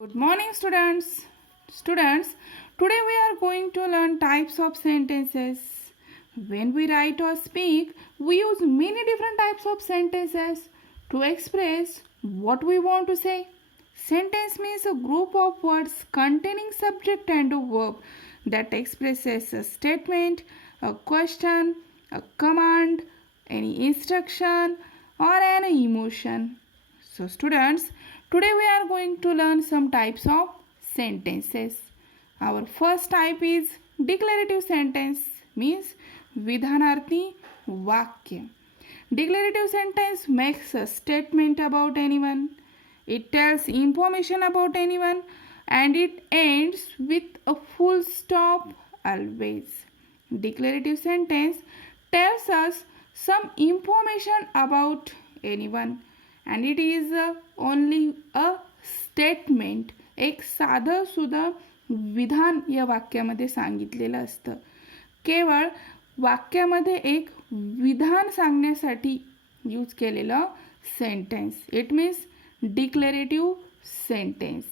Good morning, students. Students, today we are going to learn types of sentences. When we write or speak, we use many different types of sentences to express what we want to say. Sentence means a group of words containing subject and a verb that expresses a statement, a question, a command, any instruction, or an emotion. So students, today we are going to learn some types of sentences. Our first type is declarative sentence, means vidhanarthi vakya. Declarative sentence makes a statement about anyone. It tells information about anyone and it ends with a full stop always. Declarative sentence tells us some information about anyone and it is only a statement. एक साधं सुद्धा विधान या वाक्यामध्ये सांगितलेलं असतं. केवळ वाक्यामध्ये एक विधान सांगण्यासाठी यूज केलेलं sentence. It means declarative sentence.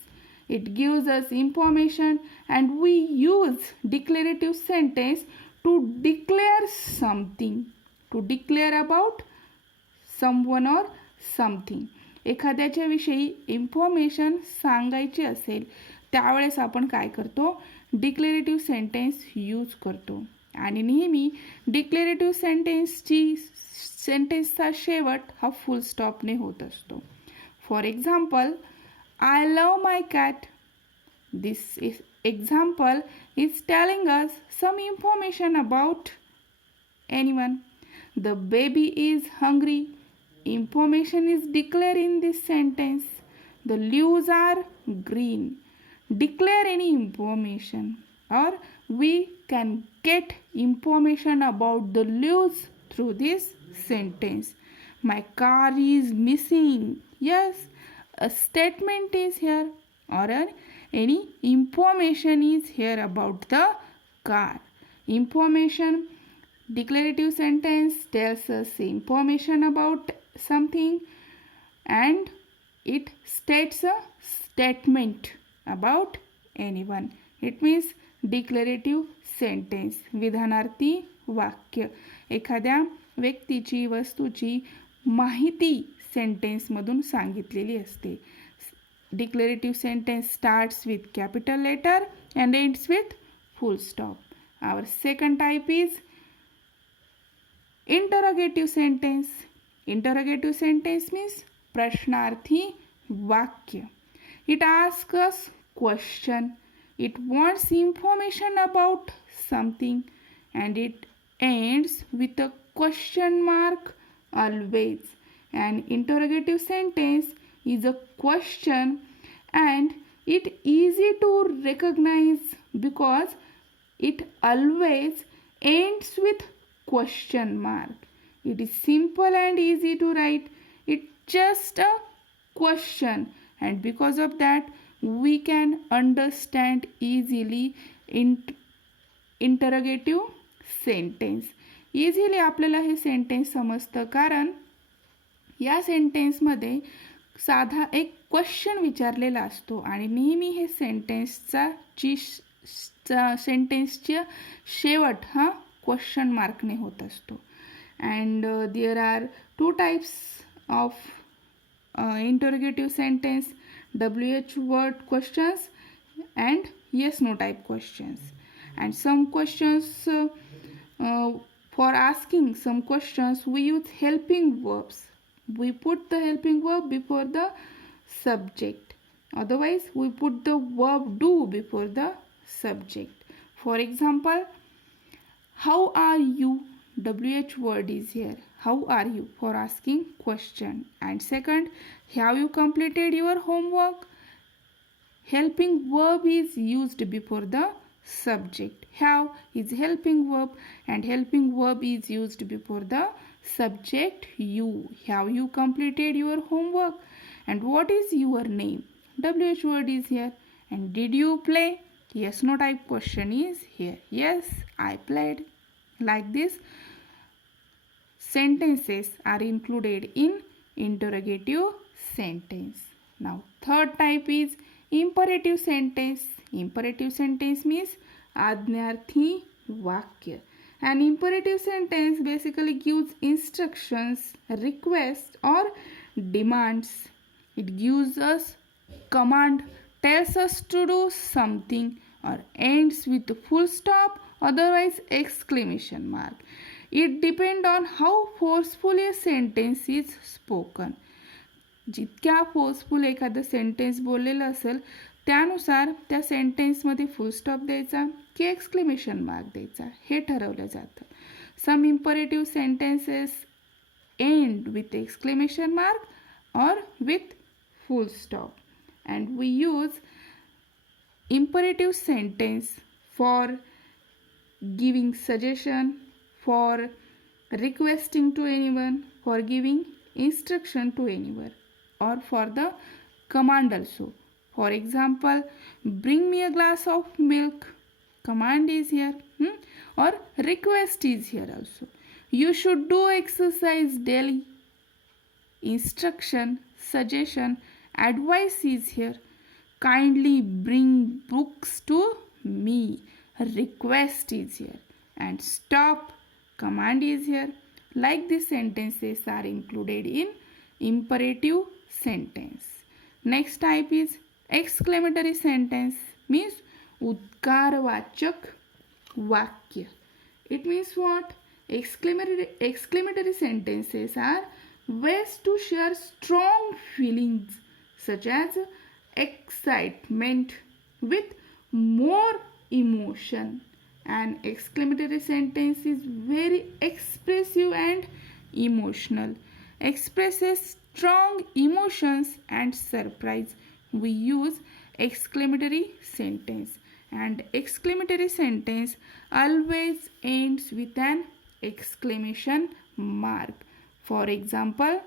It gives us information and we use declarative sentence to declare something, to declare about someone or something. एखाद्याच्या विषयी इन्फॉर्मेशन सांगायची असेल त्यावेळेस आपण काय करतो, डिक्लेरेटिव्ह सेंटेन्स यूज करतो. आणि नेहमी डिक्लेरेटिव्ह सेंटेन्सचा शेवट हा फुल स्टॉपने होत असतो. For example, I love my cat. This example is telling us some information about anyone. The baby is hungry. Information is declared in this sentence. The leaves are green. Declare any information, or we can get information about the leaves through this sentence. My car is missing. Yes, a statement is here or any information is here about the car. Information, declarative sentence tells us information about something and it states a statement about anyone. It means declarative sentence. विधानार्थी वाक्य. एखाद्या व्यक्तीची, वस्तूची माहिती सेंटेन्समधून सांगितलेली असते. Declarative sentence starts with capital letter and ends with full stop. Our second type is interrogative sentence. Interrogative sentence means प्रश्नार्थी वाक्य. It asks us question. It wants information about something and it ends with a question mark always. An interrogative sentence is a question and it easy to recognize because it always ends with question mark. It is simple and easy to write. It's just a question and because of that we can understand easily interrogative sentence. Easily आपल्याला हे sentence समजतं कारण या सेंटेन्समध्ये साधा एक question विचारलेला असतो आणि नेहमी हे सेंटेन्सच्या शेवट हा क्वेश्चन मार्कने होत असतो. And there are two types of interrogative sentence, WH word questions and yes no type questions. And some questions for asking some questions we use helping verbs. We put the helping verb before the subject. Otherwise we put the verb do before the subject. For example, how are you? WH word is here. How are you? For asking question. And second, have you completed your homework? Helping verb is used before the subject. Have is helping verb and helping verb is used before the subject you. Have you completed your homework? And what is your name? WH word is here. And did you play? Yes no type question is here. Yes, I played. Like this sentences are included in interrogative sentence. Now third type is imperative sentence. Imperative sentence means आज्ञार्थी वाक्य. An imperative sentence basically gives instructions, requests or demands. It gives us command, tells us to do something or ends with full stop, otherwise exclamation mark. It depends on how forcefully a sentence is spoken. जितक्या forceful एखादं sentence बोललेलं असेल त्यानुसार त्या सेंटेन्समध्ये full stop द्यायचा की exclamation mark द्यायचा हे ठरवलं जातं. Some imperative sentences end with exclamation mark और with full stop, and we use imperative sentence for giving suggestion, for requesting to anyone, for giving instruction to anyone, or for the command also. For example, bring me a glass of milk, command is here, or request is here also. You should do exercise daily, instruction, suggestion, advice is here. Kindly bring books to me, request is here, and stop, command is here. Like these sentences are included in imperative sentence. Next type is exclamatory sentence, means udkarvachak vakya. It means what? Exclamatory sentences are ways to share strong feelings such as excitement with more emotion. An exclamatory sentence is very expressive and emotional, expresses strong emotions and surprise. We use exclamatory sentence, and exclamatory sentence always ends with an exclamation mark. For example,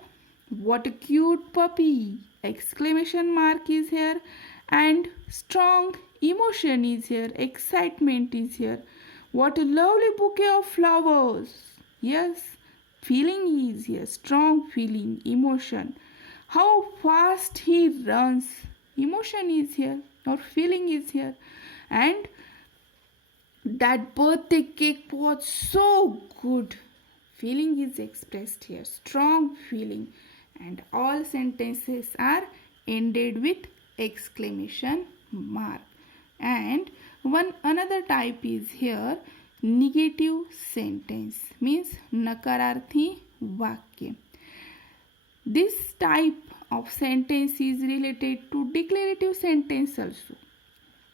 what a cute puppy! Exclamation mark is here, and strong emotion is here, excitement is here. What a lovely bouquet of flowers! Yes, feeling is here, strong feeling, emotion. How fast he runs! Emotion is here, or feeling is here. And that birthday cake was so good. Feeling is expressed here, strong feeling, and all sentences are ended with exclamation mark. And one another type is here, negative sentence, means nakararthi vakya. This type of sentence is related to declarative sentence also.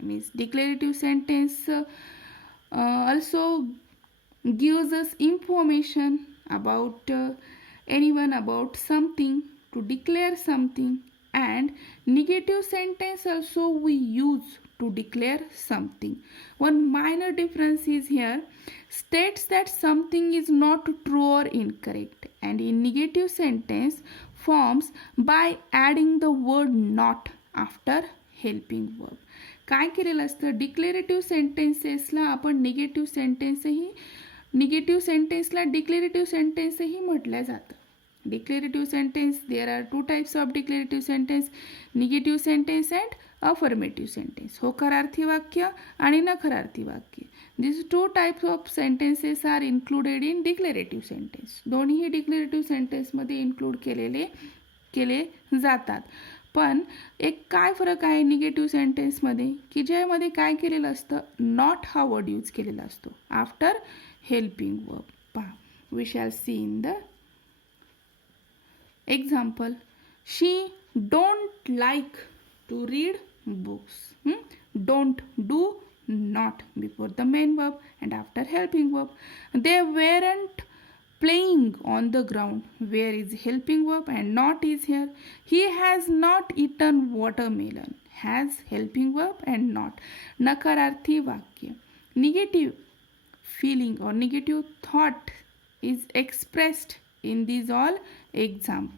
Means declarative sentence also gives us information about anyone, about something, to declare something. And negative sentence also we use to declare something. One minor difference is here, states that something is not true or incorrect, and in negative sentence forms by adding the word not after helping verb. काय केलेलं असतं, declarative सेंटेन्सेसला आपण negative सेंटेन्सला declarative सेंटेन्सही म्हटलं जातं. Declarative sentence, there are two types of declarative sentence, negative sentence and affirmative sentence. होकारार्थी वाक्य आणि नकारार्थी वाक्य. This two types of sentences are included in declarative sentence. दोन्ही डिक्लेरेटिव्ह सेंटेन्समध्ये इन्क्लूड केले जातात. पण एक काय फरक आहे निगेटिव्ह सेंटेन्समध्ये, की ज्यामध्ये काय केलेलं असतं, नॉट हा वर्ड यूज केलेला असतो आफ्टर हेल्पिंग वर्ब. पहा, we shall see in the example. She don't like to read books. Don't do not before the main verb and after helping verb. They weren't playing on the ground. Where is helping verb and not is here. He has not eaten watermelon. Has helping verb and not. Nakararthi vakya. Negative feeling or negative thought is expressed in these all examples.